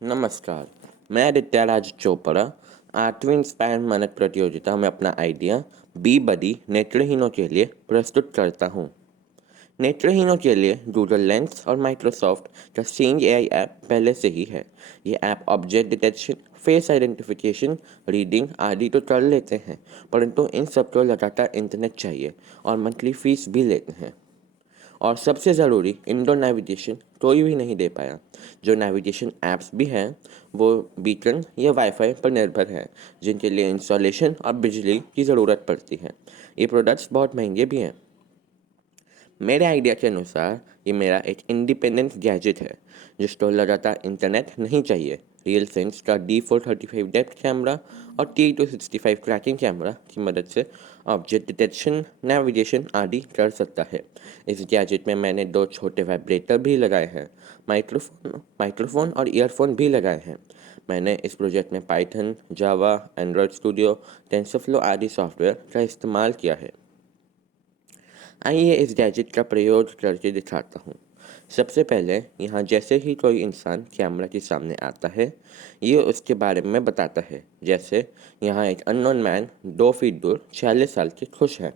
नमस्कार। मैं आदित्य राज चोपड़ा 8वीं इंस्पायर मानक प्रतियोगिता में अपना आइडिया बी बडी नेत्रहीनों के लिए प्रस्तुत करता हूँ। नेत्रहीनों के लिए गूगल लेंस और माइक्रोसॉफ्ट का सीइंग एआई ऐप पहले से ही है। ये app object detection, face identification, reading आदि तो कर लेते हैं, परंतु इन सबको लगातार इंटरनेट चाहिए और मंथली फीस भी लेते हैं। और सबसे ज़रूरी इंडोर नेविगेशन कोई भी नहीं दे पाया। जो नेविगेशन ऐप्स भी हैं वो बीकन या वाईफाई पर निर्भर हैं, जिनके लिए इंस्टॉलेशन और बिजली की ज़रूरत पड़ती है। ये प्रोडक्ट्स बहुत महंगे भी हैं। मेरे आइडिया के अनुसार ये मेरा एक इंडिपेंडेंट गैजेट है जिसको लगातार इंटरनेट नहीं चाहिए। रियल सेंस का D435 डेप्थ कैमरा और T265 क्रैकिंग कैमरा की मदद से ऑब्जेक्ट डिटेक्शन, नेविगेशन आदि कर सकता है। इस गैजेट में मैंने दो छोटे वाइब्रेटर भी लगाए हैं, माइक्रोफोन और ईयरफोन भी लगाए हैं। मैंने इस प्रोजेक्ट में पाइथन, जावा, एंड्रॉयड स्टूडियो, टेंसरफ्लो आदि सॉफ्टवेयर का इस्तेमाल किया है। आइए इस गैजेट का प्रयोग करके दिखाता हूँ। सबसे पहले यहाँ जैसे ही कोई इंसान कैमरा के सामने आता है, ये उसके बारे में बताता है। जैसे यहाँ एक अननोन मैन 2 फीट दूर 46 साल की खुश है,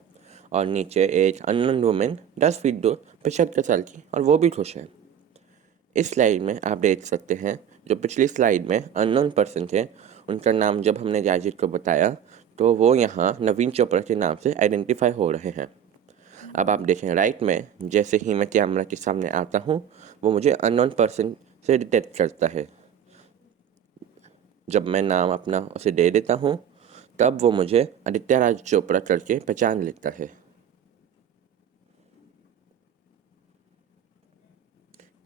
और नीचे एक अननोन वुमेन 10 फीट दूर 75 साल की, और वो भी खुश है। इस स्लाइड में आप देख सकते हैं, जो पिछली स्लाइड में अननोन पर्सन थे, उनका नाम जब हमने गैजेट को बताया तो वो यहाँ नवीन चोपड़ा के नाम से आइडेंटिफाई हो रहे हैं। अब आप देखें राइट में, जैसे ही मैं कैमरा के सामने आता हूँ वो मुझे अननोन पर्सन से डिटेक्ट करता है। जब मैं नाम अपना उसे दे देता हूँ तब वो मुझे आदित्य राज चोपड़ा करके पहचान लेता है।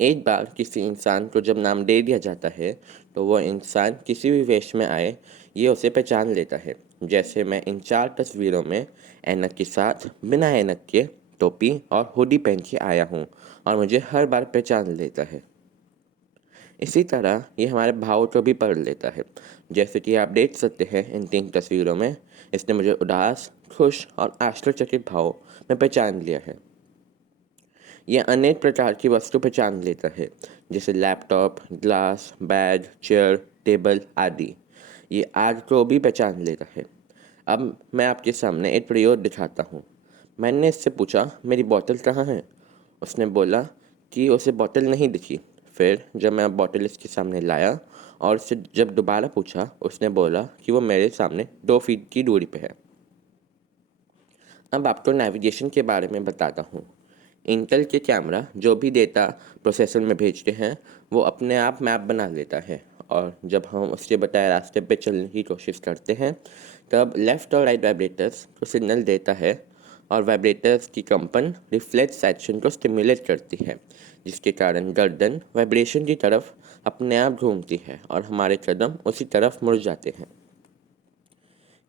एक बार किसी इंसान को जब नाम दे दिया जाता है तो वो इंसान किसी भी वेश में आए, ये उसे पहचान लेता है। जैसे मैं इन 4 तस्वीरों में ऐनक के साथ, बिना ऐनक के, टोपी और हुडी पहन के आया हूँ, और मुझे हर बार पहचान लेता है। इसी तरह ये हमारे भाव को भी पढ़ लेता है। जैसे कि आप देख सकते हैं इन 3 तस्वीरों में, इसने मुझे उदास, खुश और आश्चर्यचकित भाव में पहचान लिया है। यह अनेक प्रकार की वस्तु पहचान लेता है, जैसे laptop, glass, bag, chair, table आदि। ये आग को भी पहचान लेता है। अब मैं आपके सामने एक प्रयोग दिखाता हूँ। मैंने इससे पूछा, मेरी बोतल कहाँ है? उसने बोला कि उसे बोतल नहीं दिखी। फिर जब मैं बोतल इसके सामने लाया और उससे जब दोबारा पूछा, उसने बोला कि वो मेरे सामने 2 फीट की दूरी पे है। अब आपको नेविगेशन के बारे में बताता हूँ। इंटेल के कैमरा जो भी डेटा प्रोसेसर में भेजते हैं वो अपने आप मैप बना लेता है, और जब हम उसके बताए रास्ते पे चलने की कोशिश करते हैं तब लेफ़्ट और राइट वाइब्रेटर्स को सिग्नल देता है, और वाइब्रेटर्स की कंपन रिफ्लेक्स एक्शन को स्टिमुलेट करती है, जिसके कारण गर्दन वाइब्रेशन की तरफ अपने आप घूमती है और हमारे कदम उसी तरफ मुड़ जाते हैं।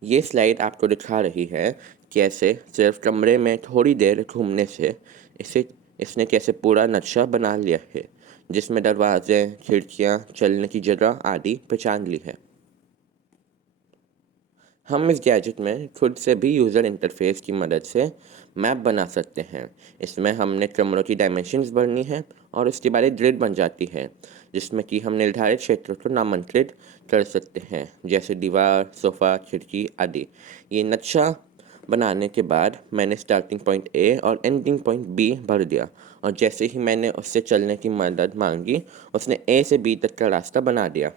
ये स्लाइड आपको दिखा रही है कैसे सिर्फ कमरे में थोड़ी देर घूमने से इसे इसने कैसे पूरा नक्शा बना लिया है, जिसमें दरवाजे, खिड़कियाँ, चलने की जगह आदि पहचान ली है। हम इस गैजेट में खुद से भी यूज़र इंटरफेस की मदद से मैप बना सकते हैं। इसमें हमने कमरों की डायमेंशंस भरनी है और उसके बाद एक ग्रिड बन जाती है, जिसमें कि हम निर्धारित क्षेत्रों को नामांकित कर सकते हैं, जैसे दीवार, सोफ़ा, खिड़की आदि। ये नक्शा बनाने के बाद मैंने स्टार्टिंग पॉइंट ए और एंडिंग पॉइंट बी भर दिया, और जैसे ही मैंने उससे चलने की मदद मांगी, उसने ए से बी तक का रास्ता बना दिया।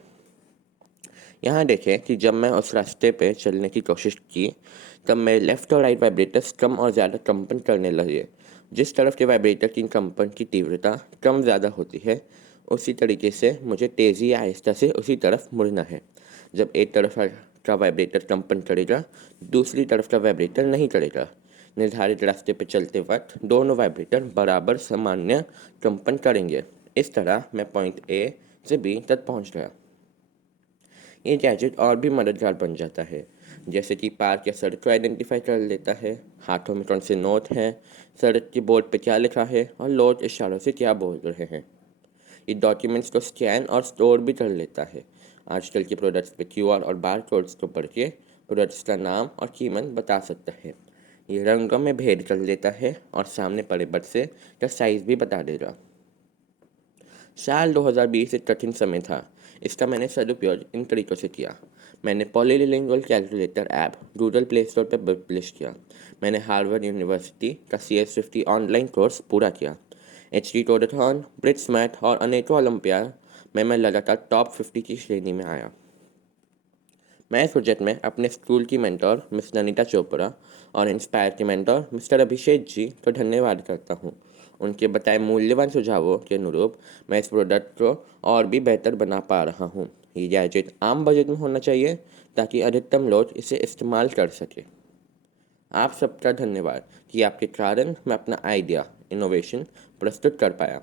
यहाँ देखें कि जब मैं उस रास्ते पे चलने की कोशिश की तब मेरे लेफ़्ट और राइट वाइब्रेटर्स कम और ज़्यादा कंपन करने लगे। जिस तरफ के वाइब्रेटर की कंपन की तीव्रता कम ज़्यादा होती है, उसी तरीके से मुझे तेज़ी या आहिस्ता से उसी तरफ मुड़ना है। जब एक तरफ का वाइब्रेटर कंपन करेगा, दूसरी तरफ का वाइब्रेटर नहीं करेगा। निर्धारित रास्ते पर चलते वक्त दोनों वाइब्रेटर बराबर सामान्य कंपन करेंगे। इस तरह मैं पॉइंट ए से बी तक पहुँच गया। ये गैजेट और भी मददगार बन जाता है, जैसे कि पार्क या सड़क को आइडेंटिफाई कर लेता है, हाथों में कौन से नोट हैं, सड़क के बोर्ड पे क्या लिखा है, और लोग इशारों से क्या बोल रहे हैं। ये डॉक्यूमेंट्स को स्कैन और स्टोर भी कर लेता है। आजकल के प्रोडक्ट्स पे क्यूआर और बार कोड्स को पढ़ के प्रोडक्ट्स का नाम और कीमत बता सकता है। ये रंगों में भेद कर लेता है और सामने पड़े बक्से का साइज़ भी बता देगा। साल 2020 एक कठिन समय था। इसका मैंने सदुपयोग इन तरीकों से किया। मैंने polylingual calculator app Google play store पर पब्लिश किया। मैंने हार्वर्ड यूनिवर्सिटी का CS50 ऑनलाइन कोर्स पूरा किया। HD कोडाथॉन, ब्रिट्स मैथ और अनेकों ओलंपियाड में मैं लगातार टॉप 50 की श्रेणी में आया। मैं इस प्रोजेक्ट में अपने स्कूल की मेंटर मिस ननीता चोपड़ा और इंस्पायर के मेंटर मिस्टर अभिषेक जी को धन्यवाद करता हूँ। उनके बताए मूल्यवान सुझावों के अनुरूप मैं इस प्रोडक्ट को और भी बेहतर बना पा रहा हूँ। ये गैजेट आम बजट में होना चाहिए ताकि अधिकतम लोग इसे इस्तेमाल कर सके। आप सबका धन्यवाद कि आपके कारण मैं अपना आइडिया इनोवेशन प्रस्तुत कर पाया।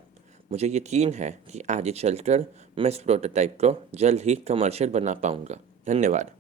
मुझे यकीन है कि आगे चलकर मैं इस प्रोटोटाइप को जल्द ही कमर्शियल बना पाऊंगा। धन्यवाद।